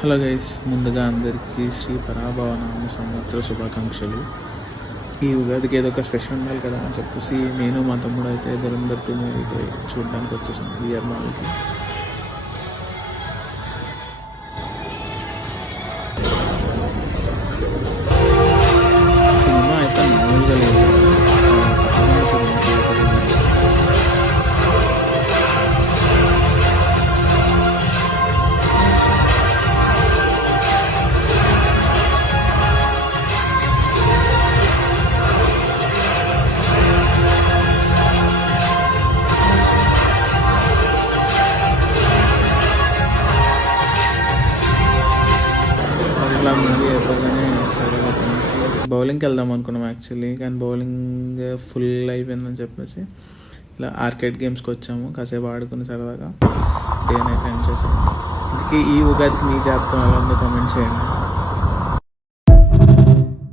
Hello guys, ముందుగా అందరికీ శ్రీ పరాభవనామ సంవత్సర శుభాకాంక్షలు. ఈ ఉగాదికి ఏదో ఒక స్పెషల్ ఉండాలి కదా అని చెప్పేసి నేను మా తమ్ముడు అయితే ధురంధర్ 2 మూవీకి చూడడానికి వచ్చేసాం విఆర్ మాల్కి. సినిమా అయితే మామూలుగా లేదు. తప్పకుండా చూడండి. అట్లా మూవీ అయిపోగానే సరదాగా తినేసి బౌలింగ్కి వెళ్దాం అనుకున్నాం యాక్చువల్లీ, కానీ బౌలింగ్ ఫుల్ అయిపోయిందని చెప్పేసి ఇలా ఆర్కేడ్ గేమ్స్కి వచ్చాము. కాసేపు ఆడుకుని సరదాగా డే నైట్ ఎంజాయ్ చేసాము. అందుకే ఈ ఉగాదికి మీ జాతకం ఎలా ఉందో కామెంట్ చేయండి.